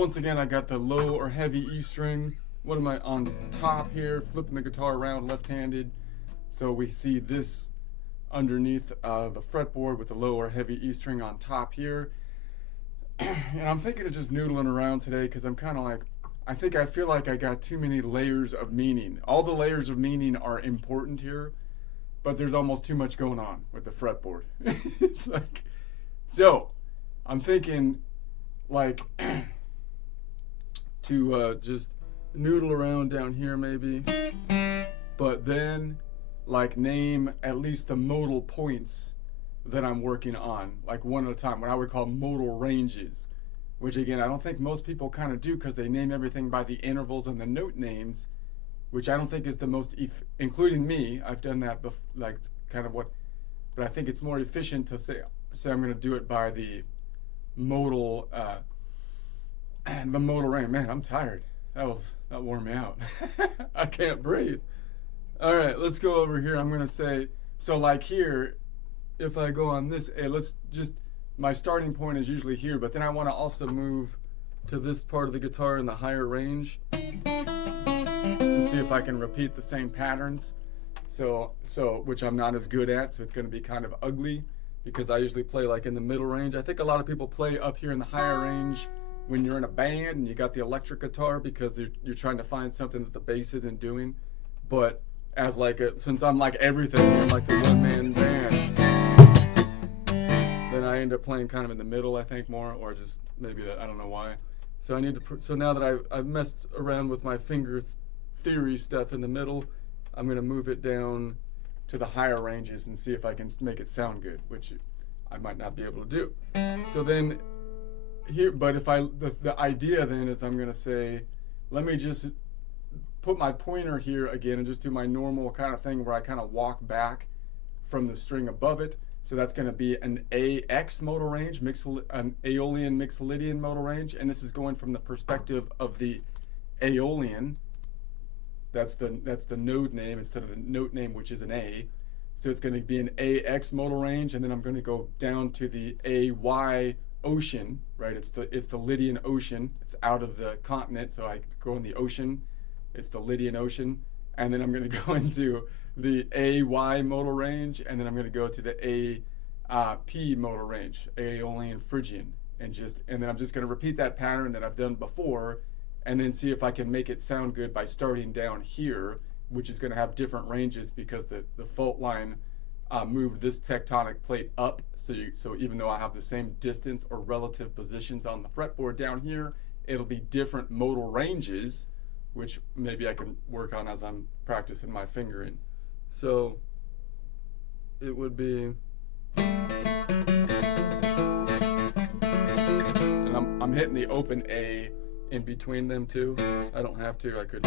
once again, I got the low or heavy E string. What am I on top here? Flipping the guitar around left-handed. So we see this underneath the fretboard with the low or heavy E string on top here. And I'm thinking of just noodling around today because I'm kind of like, I feel like I got too many layers of meaning. All the layers of meaning are important here, but there's almost too much going on with the fretboard. It's like, so I'm thinking like to just noodle around down here maybe, but then like name at least the modal points that I'm working on, like one at a time, what I would call modal ranges, which again, I don't think most people kind of do because they name everything by the intervals and the note names, which I don't think is the most, including me, I've done that, like kind of what, but I think it's more efficient to say I'm going to do it by the modal, the modal range. Man, I'm tired. That wore me out. I can't breathe. All right, let's go over here. I'm going to say, so like here, if I go on this A, let's just, my starting point is usually here, but then I want to also move to this part of the guitar in the higher range and see if I can repeat the same patterns. So which I'm not as good at, so it's going to be kind of ugly because I usually play like in the middle range. I think a lot of people play up here in the higher range when you're in a band and you got the electric guitar because you're trying to find something that the bass isn't doing. But as like since I'm like everything, I'm like the one-man band, then I end up playing kind of in the middle, I think, more, or just maybe that, I don't know why. So I need to, so now that I've messed around with my finger theory stuff in the middle, I'm going to move it down to the higher ranges and see if I can make it sound good, which I might not be able to do. So then here, but if the idea then is I'm going to say, let me just put my pointer here again and just do my normal kind of thing where I kind of walk back from the string above it. So that's going to be an AX modal range, an Aeolian Mixolydian modal range, and this is going from the perspective of the Aeolian. That's the node name instead of the note name, which is an A. So it's going to be an AX modal range, and then I'm going to go down to the AY ocean, right? It's the Lydian Ocean. It's out of the continent, so I go in the ocean. It's the Lydian Ocean, and then I'm going to go into the AY modal range, and then I'm going to go to the AP modal range, Aeolian Phrygian, and then I'm just going to repeat that pattern that I've done before, and then see if I can make it sound good by starting down here, which is going to have different ranges because the fault line moved this tectonic plate up. So even though I have the same distance or relative positions on the fretboard down here, it'll be different modal ranges, which maybe I can work on as I'm practicing my fingering. So it would be, and I'm hitting the open A in between them too. I don't have to, I could.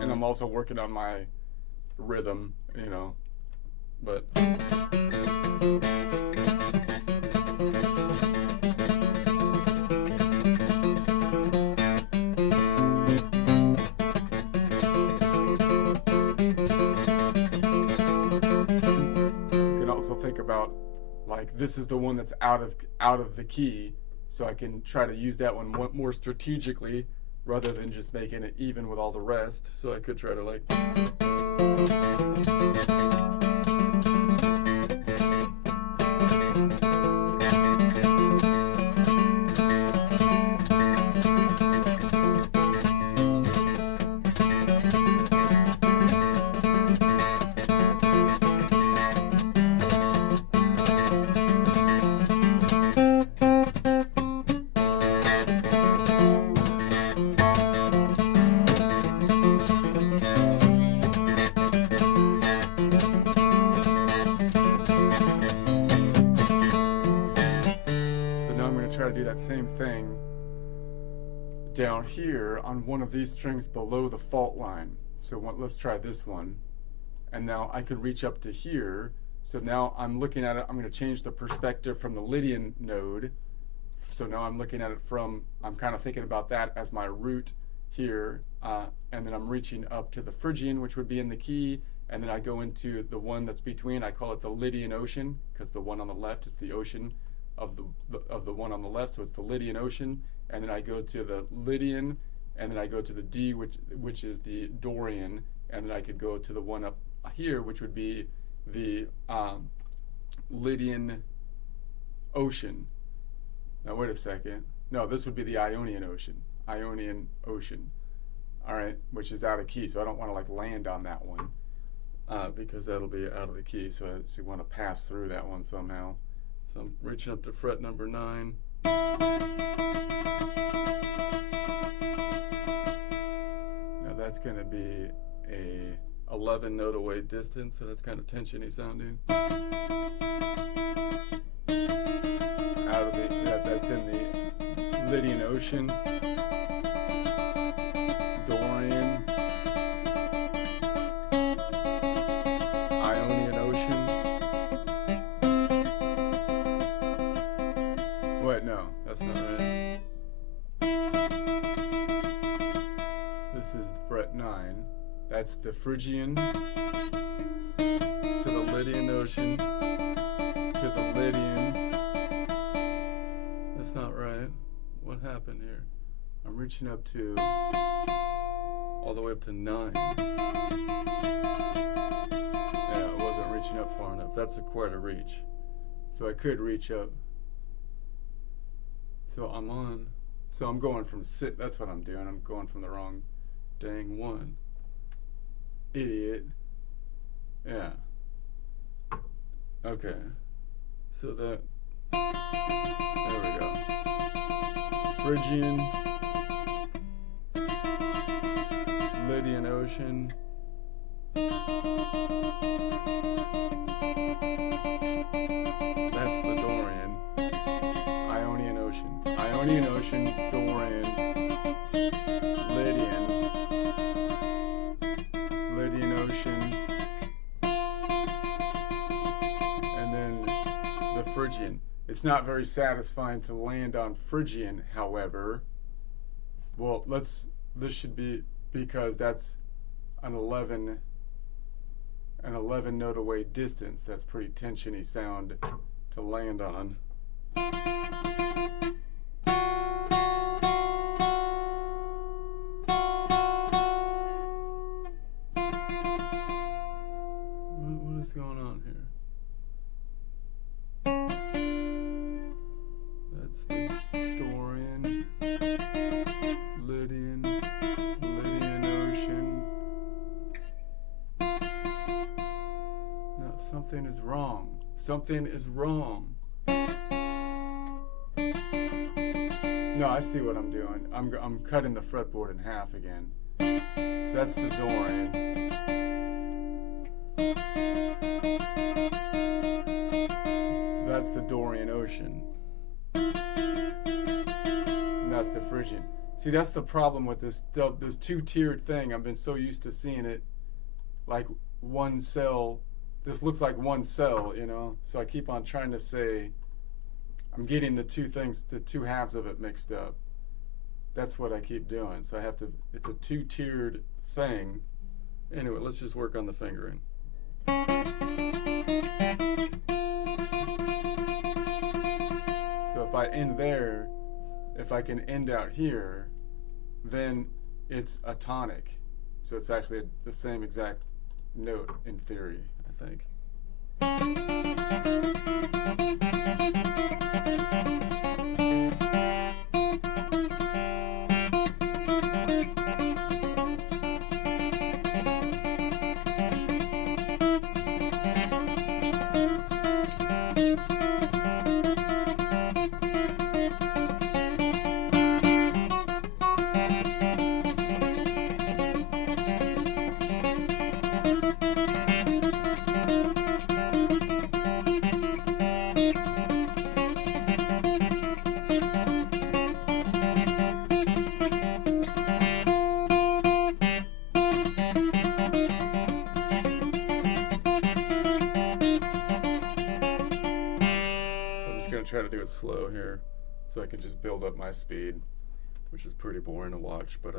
And I'm also working on my rhythm, you know, but. Think about like this is the one that's out of the key, so I can try to use that one more strategically rather than just making it even with all the rest. So I could try to like. Try to do that same thing down here on one of these strings below the fault line. So let's try this one, and now I could reach up to here. So now I'm looking at it, I'm going to change the perspective from the Lydian node. So now I'm looking at it from, I'm kind of thinking about that as my root here, and then I'm reaching up to the Phrygian, which would be in the key, and then I go into the one that's between. I call it the Lydian Ocean, because the one on the left is the ocean of the one on the left, so it's the Lydian Ocean. And then I go to the Lydian, and then I go to the D, which is the Dorian, and then I could go to the one up here, which would be the Lydian Ocean. Now wait a second. No, this would be the Ionian Ocean. Ionian Ocean. All right, which is out of key, so I don't want to like land on that one because that'll be out of the key. So you want to pass through that one somehow. So I'm reaching up to fret number 9. Now that's going to be a 11 note away distance, so that's kind of tensiony sounding. Out of that's in the Lydian Ocean, Dorian, Ionian Ocean. Wait, no, that's not right. This is fret 9. That's the Phrygian to the Lydian Ocean to the Lydian. That's not right. What happened here? I'm reaching up to all the way up to 9. Yeah, I wasn't reaching up far enough. That's quite a reach. So I could reach up. So I'm going from that's what I'm doing. I'm going from the wrong dang one. Idiot. Yeah. Okay. So there we go. Phrygian, Lydian Ocean, that's the Dorian, Ionian Ocean, Ionian Ocean, Dorian, Lydian, Lydian Ocean, and then the Phrygian. It's not very satisfying to land on Phrygian, however. Well, this should be, because that's an 11 note away distance. That's pretty tensiony sound to land on. What is going on here? That's the Dorian, Lydian Ocean. No, something is wrong. Something is wrong. No, I see what I'm doing. I'm cutting the fretboard in half again. So that's the Dorian. That's the Dorian Ocean. And that's the Phrygian. See, that's the problem with this two-tiered thing. I've been so used to seeing it like one cell. This looks like one cell, you know? So I keep on trying to say, I'm getting the two halves of it mixed up. That's what I keep doing. So I have to, it's a two-tiered thing. Anyway, let's just work on the fingering. So if I end there, if I can end out here, then it's a tonic. So it's actually the same exact note in theory, I think. Try to do it slow here so I can just build up my speed, which is pretty boring to watch, but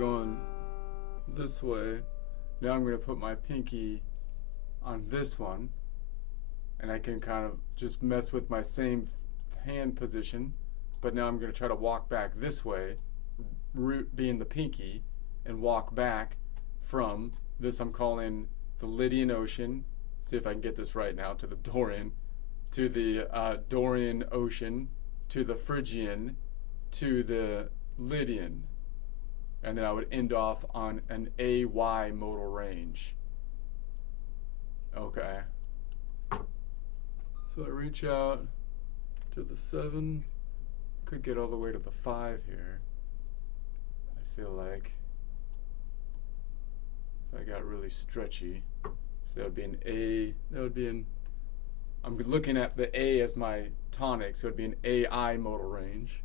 going this way. Now I'm going to put my pinky on this one, and I can kind of just mess with my same hand position, but now I'm going to try to walk back this way, root being the pinky, and walk back from this I'm calling the Lydian Ocean. See if I can get this right now, to the Dorian, to the Dorian Ocean, to the Phrygian, to the Lydian, and then I would end off on an AY modal range. Okay. So I reach out to the 7, could get all the way to the 5 here. I feel like if I got really stretchy. So that would be an A, that would be an, I'm looking at the A as my tonic, so it would be an AI modal range.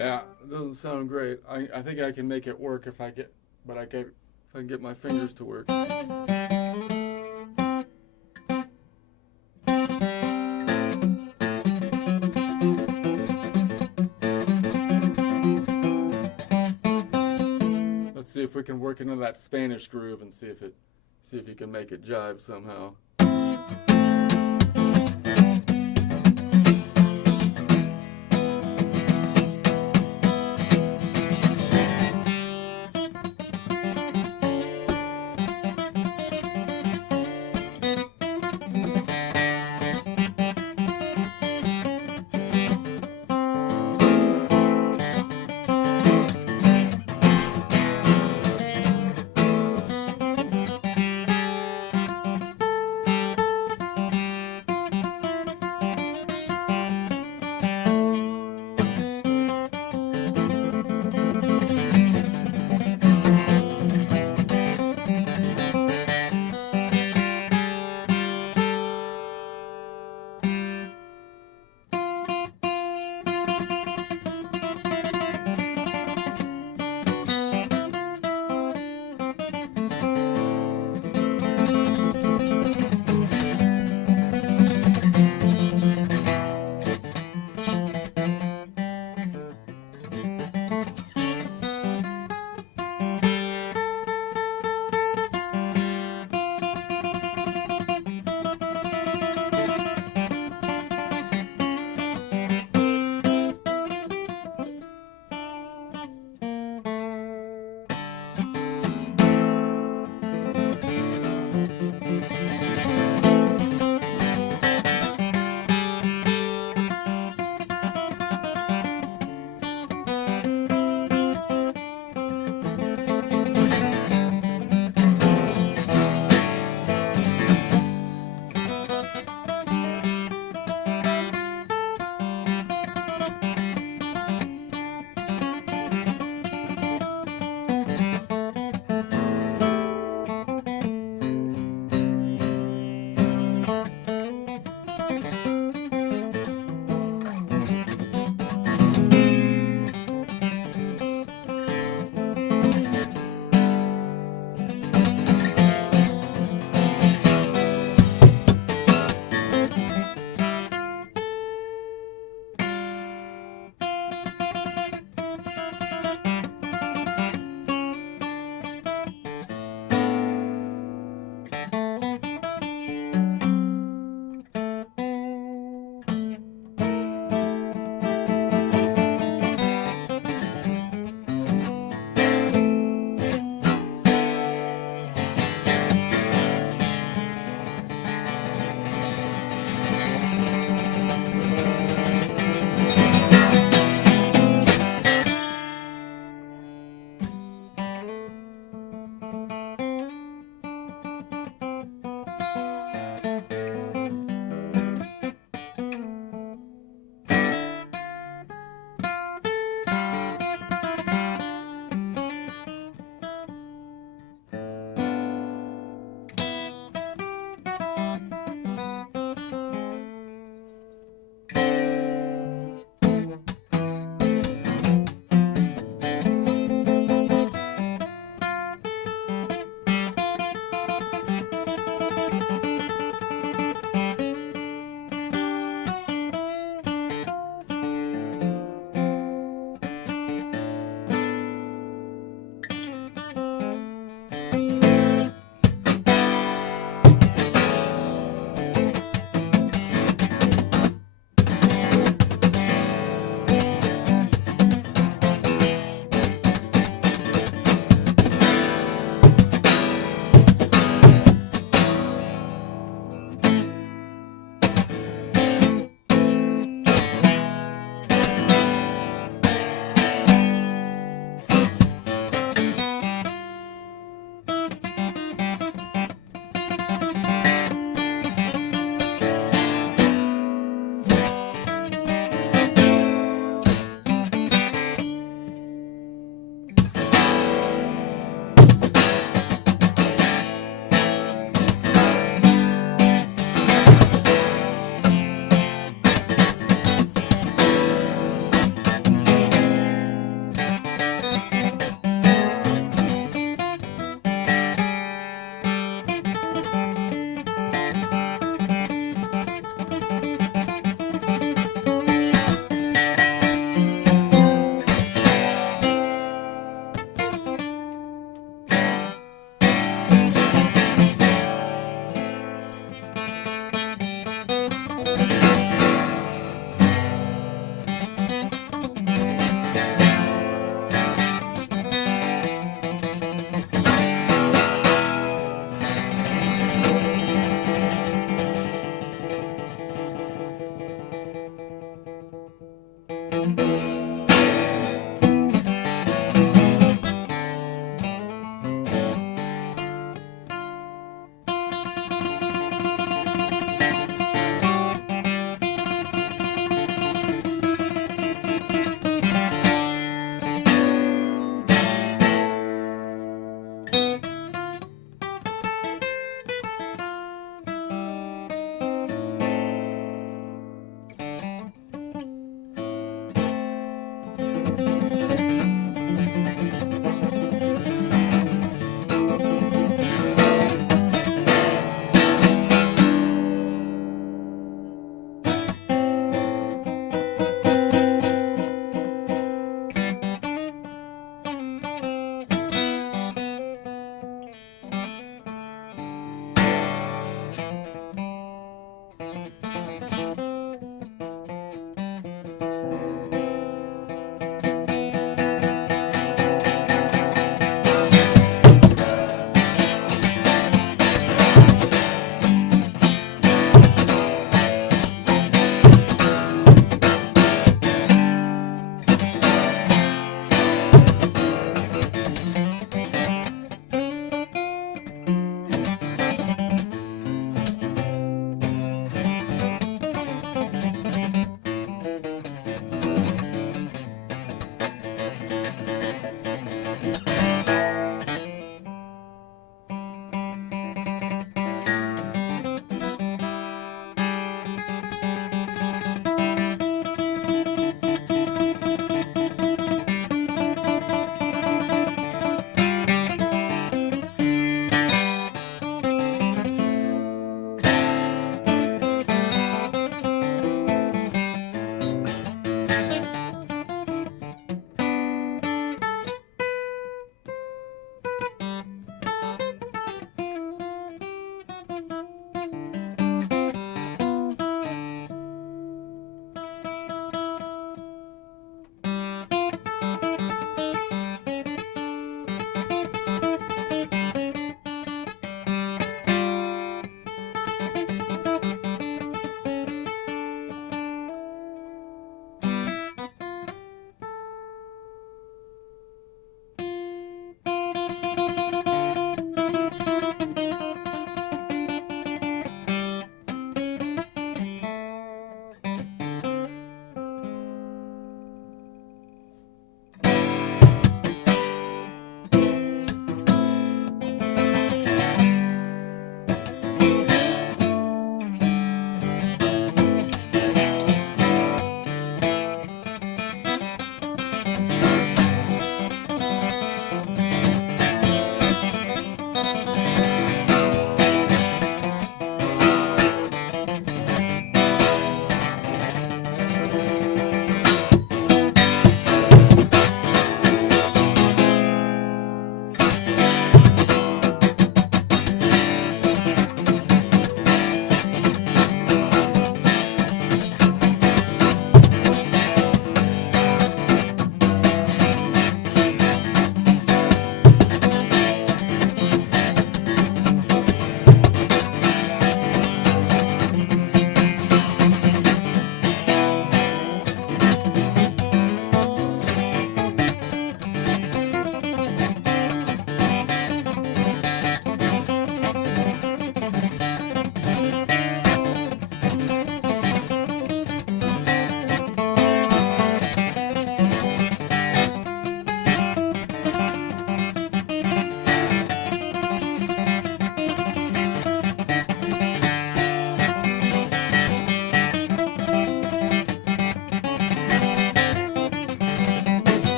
Yeah, it doesn't sound great. I think I can make it work if I get, if I can get my fingers to work. Let's see if we can work into that Spanish groove and see if you can make it jive somehow.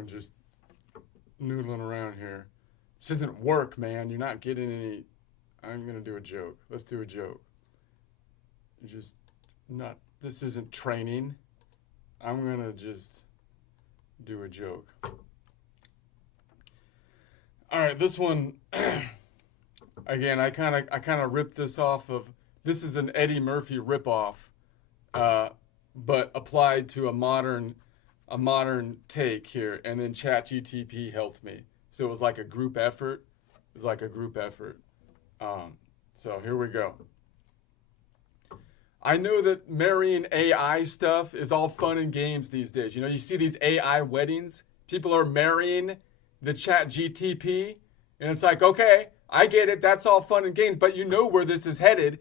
I'm just noodling around here. This isn't work, man. You're not getting any. I'm going to do a joke. Let's do a joke. Just not. This isn't training. I'm going to just do a joke. All right, this one. Again, I kind of ripped this off of. This is an Eddie Murphy ripoff, but applied to a modern take here, and then ChatGTP helped me. So it was like a group effort. So here we go. I know that marrying AI stuff is all fun and games these days. You know, you see these AI weddings. People are marrying the ChatGTP, and it's like, okay, I get it. That's all fun and games, but you know where this is headed.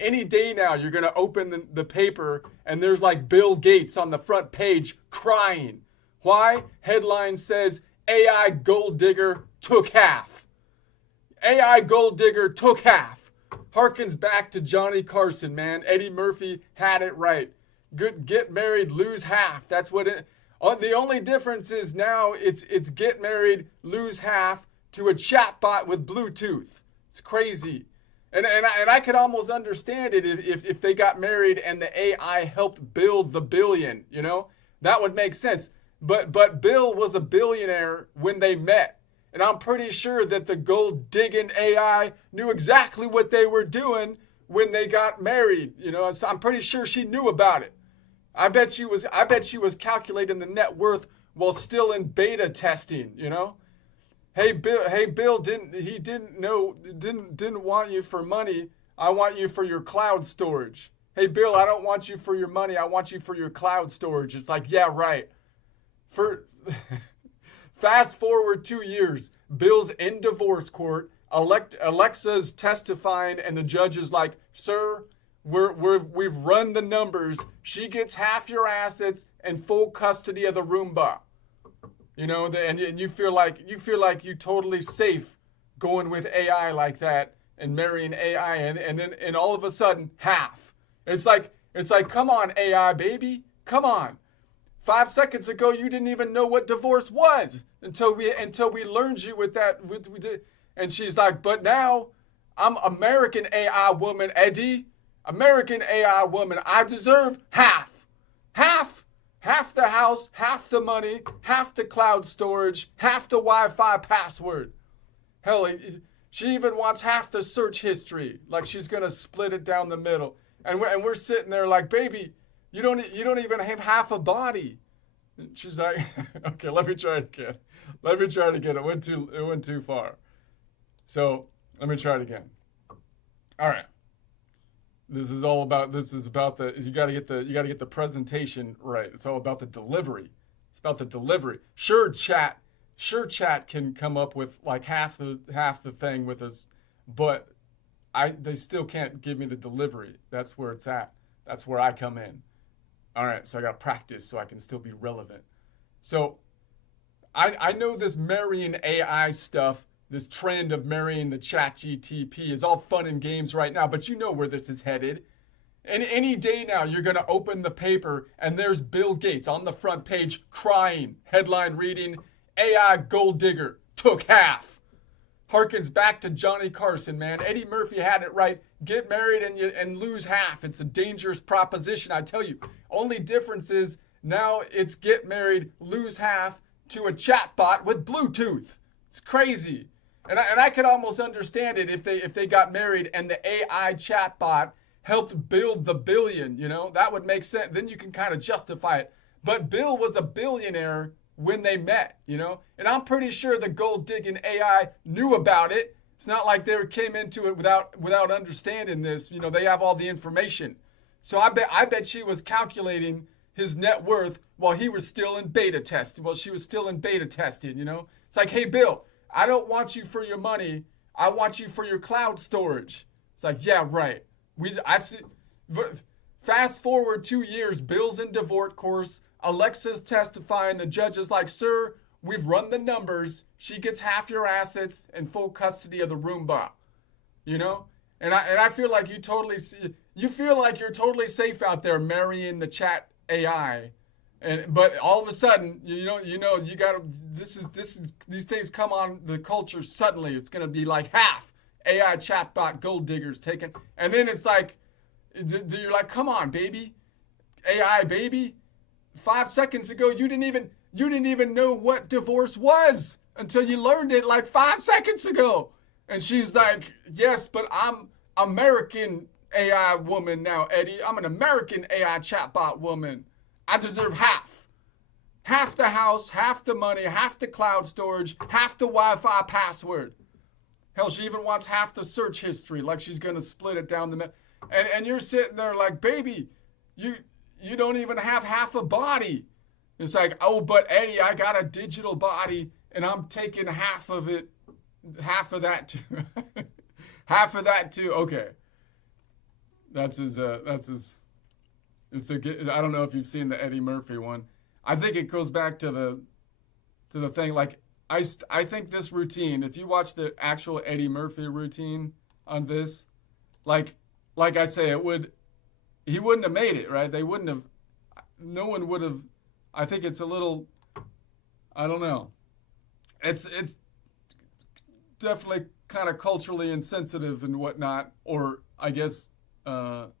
Any day now, you're going to open the paper, and there's like Bill Gates on the front page crying. Why? Headline says, AI gold digger took half. AI gold digger took half. Harkens back to Johnny Carson, man. Eddie Murphy had it right. Good, get married, lose half. That's what it. The only difference is now it's get married, lose half to a chatbot with Bluetooth. It's crazy. And I could almost understand it if they got married and the AI helped build the billion, you know? That would make sense. But Bill was a billionaire when they met. And I'm pretty sure that the gold-digging AI knew exactly what they were doing when they got married, you know? So I'm pretty sure she knew about it. I bet she was calculating the net worth while still in beta testing, you know? Hey Bill didn't want you for money. I want you for your cloud storage. Hey Bill, I don't want you for your money. I want you for your cloud storage. It's like, yeah, right. For fast forward 2 years, Bill's in divorce court. Alexa's testifying, and the judge is like, "Sir, we've run the numbers. She gets half your assets and full custody of the Roomba." You know, and you feel like you're totally safe going with AI like that and marrying AI, and then all of a sudden half. It's like, come on, AI baby, come on. 5 seconds ago you didn't even know what divorce was until we learned you with that. And she's like, but now I'm American AI woman, Eddie. American AI woman. I deserve half. Half the house, half the money, half the cloud storage, half the Wi-Fi password. Hell, she even wants half the search history. Like she's gonna split it down the middle. And we're sitting there like, baby, you don't even have half a body. And she's like, okay, let me try it again. It went too far. So let me try it again. All right. This is about the you got to get the presentation right. It's all about the delivery. It's about the delivery. Sure chat can come up with like half the thing with us, but they still can't give me the delivery. That's where it's at. That's where I come in. All right, so I got to practice so I can still be relevant. So I know this marrying AI stuff, this trend of marrying the ChatGTP is all fun and games right now, but you know where this is headed. And any day now, you're going to open the paper and there's Bill Gates on the front page crying, headline reading, AI gold digger took half. Harkens back to Johnny Carson, man. Eddie Murphy had it right. Get married and lose half. It's a dangerous proposition, I tell you. Only difference is now it's get married, lose half to a chatbot with Bluetooth. It's crazy. And I could almost understand it if they got married and the AI chatbot helped build the billion, you know? That would make sense. Then you can kind of justify it. But Bill was a billionaire when they met, you know? And I'm pretty sure the gold-digging AI knew about it. It's not like they came into it without understanding this. You know, they have all the information. So I bet she was calculating his net worth while he was still in beta testing. Well, she was still in beta testing, you know? It's like, hey, Bill, I don't want you for your money. I want you for your cloud storage. It's like, yeah, right. I see. Fast forward 2 years, Bill's in divorce course. Alexa's testifying. The judge is like, sir, we've run the numbers. She gets half your assets and full custody of the Roomba. You know? And I feel like you feel like you're totally safe out there marrying the chat AI And but all of a sudden, you got to. These things come on the culture suddenly. It's gonna be like half AI chatbot gold diggers taken, and then it's like you're like, come on, baby, AI baby. 5 seconds ago, you didn't even know what divorce was until you learned it like 5 seconds ago. And she's like, yes, but I'm American AI woman now, Eddie. I'm an American AI chatbot woman. I deserve half. Half the house, half the money, half the cloud storage, half the Wi-Fi password. Hell, she even wants half the search history, like she's gonna split it down the middle. And you're sitting there like, baby, you don't even have half a body. It's like, oh, but Eddie, I got a digital body, and I'm taking half of it, half of that too, half of that too. Okay, that's his. It's a. I don't know if you've seen the Eddie Murphy one. I think it goes back to the thing. Like I think this routine. If you watch the actual Eddie Murphy routine on this, like I say, he wouldn't have made it, right? They wouldn't have. No one would have. I think it's a little. I don't know. It's definitely kind of culturally insensitive and whatnot, or I guess what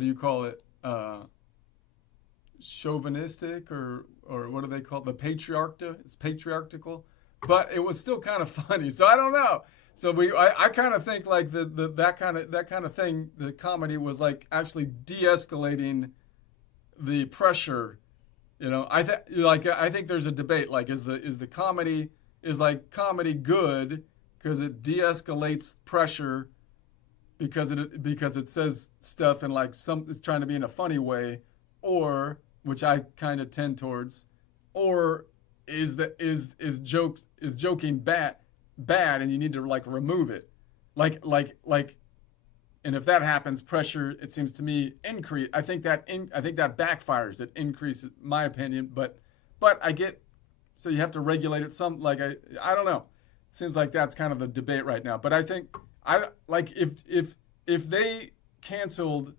do you call it? Chauvinistic or what do they call it? It's patriarchal, but it was still kind of funny. So I don't know. So I kind of think like that kind of thing. The comedy was like actually de-escalating the pressure. I think there's a debate. Like, is the comedy good because it de-escalates pressure because it says stuff in like it's trying to be in a funny way, or which I kind of tend towards, or is joking bad and you need to like remove it, like and if that happens, pressure, it seems to me, increase. I think that backfires. It increases, my opinion, but I get. So you have to regulate it some. Like I don't know. It seems like that's kind of the debate right now. But I think if they canceled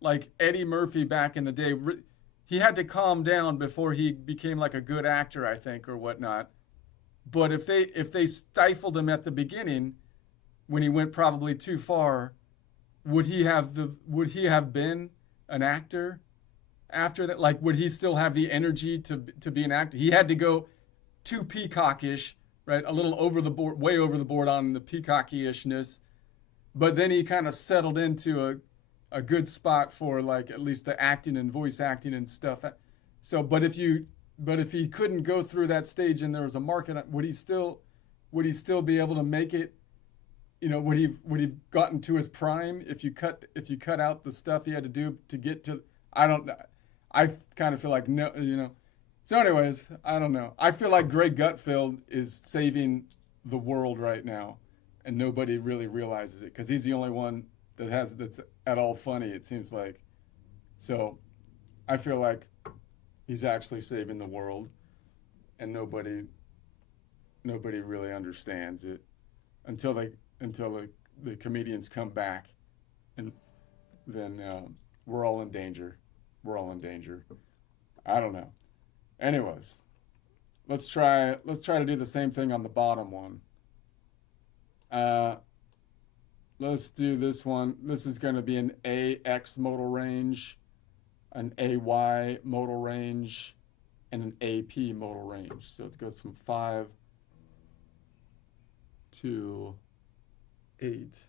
like Eddie Murphy back in the day, he had to calm down before he became like a good actor, I think, or whatnot. But if they stifled him at the beginning, when he went probably too far, would he have been an actor after that? Like, would he still have the energy to be an actor? He had to go too peacockish, right? A little over the board, way over the board on the peacockishness. But then he kind of settled into a good spot for like at least the acting and voice acting and stuff. So, but if he couldn't go through that stage and there was a market, would he still be able to make it? Would he gotten to his prime if you cut out the stuff he had to do to get to? I don't. I kind of feel like no. So, anyways, I don't know. I feel like Greg Gutfeld is saving the world right now, and nobody really realizes it because he's the only one that's at all funny. It seems like. So, I feel like he's actually saving the world, and nobody really understands it until the comedians come back, and then we're all in danger. I don't know. Anyways, let's try to do the same thing on the bottom one. Let's do this one. This is going to be an AX modal range, an AY modal range, and an AP modal range. So it goes from 5 to 8.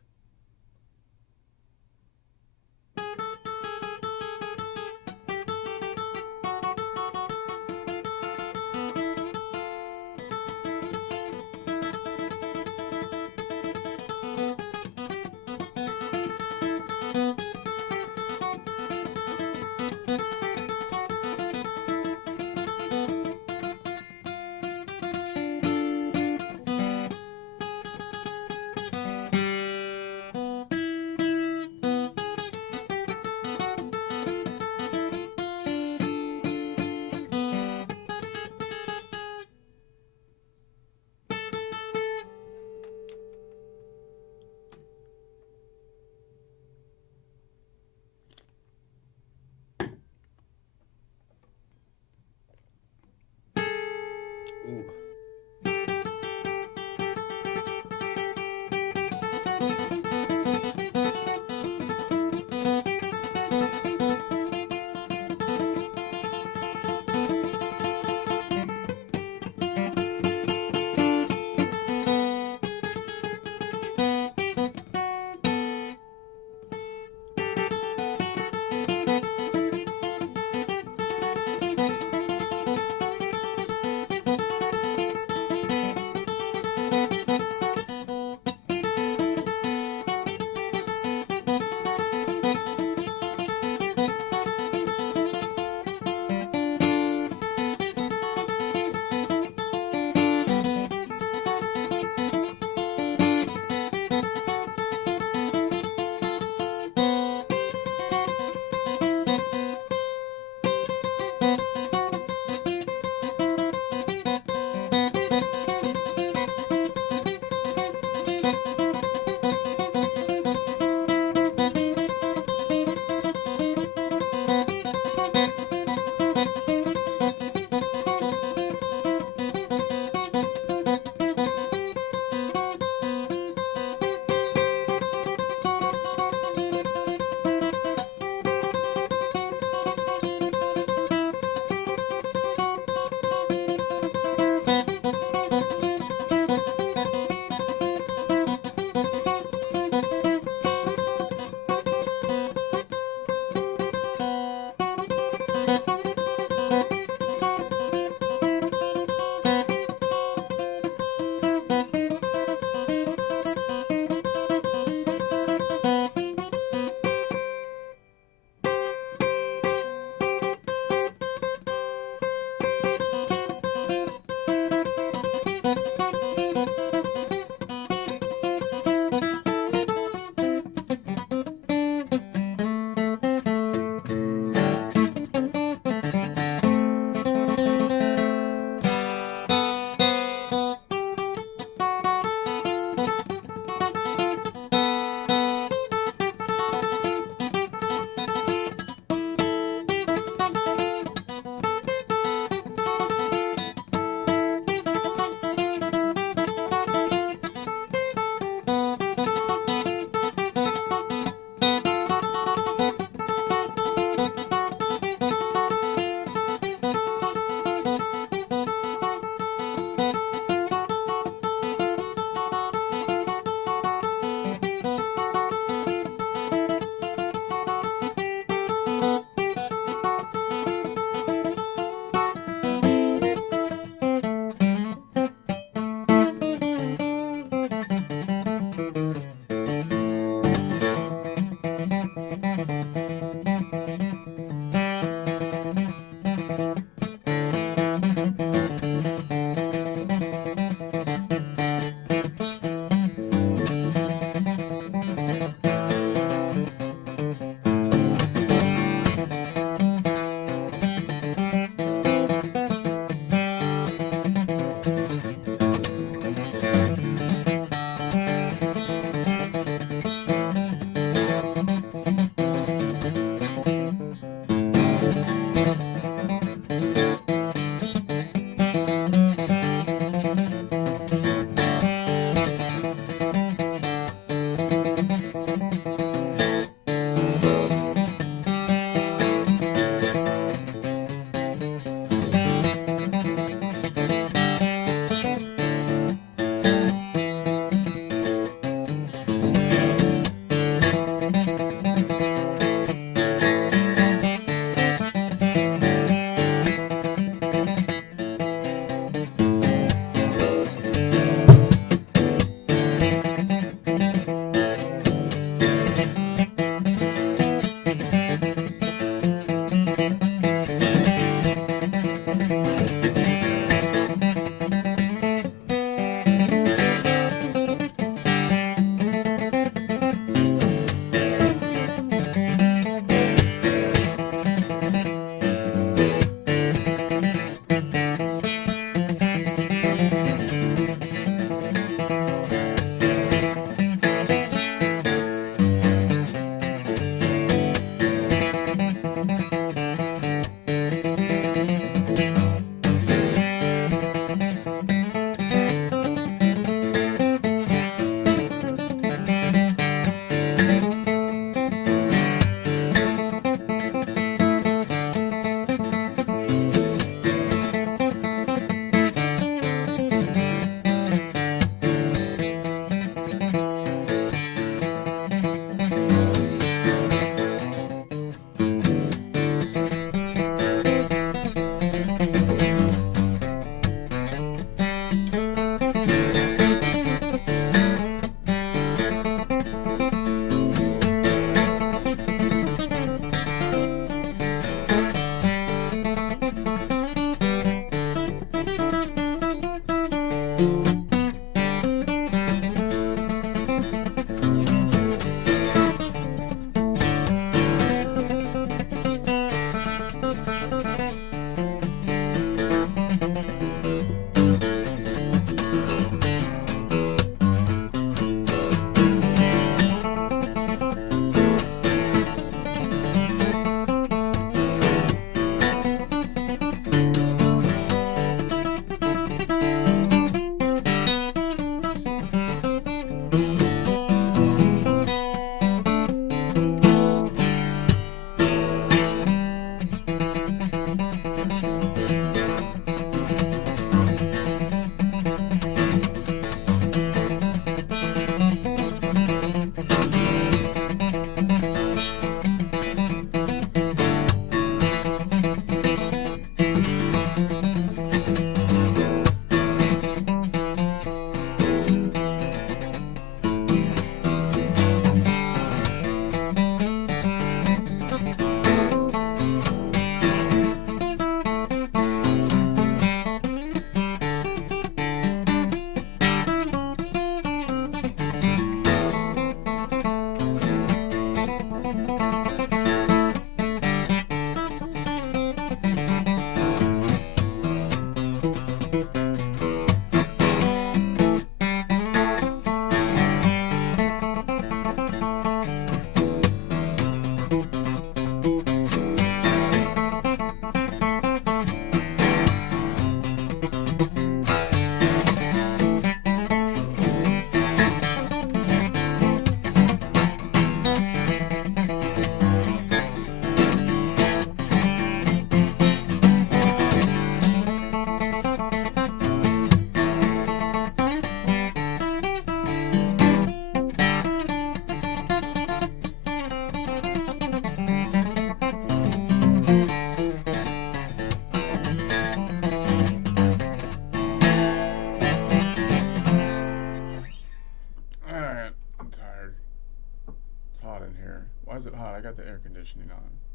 in here. Why is it hot? I got the air conditioning on.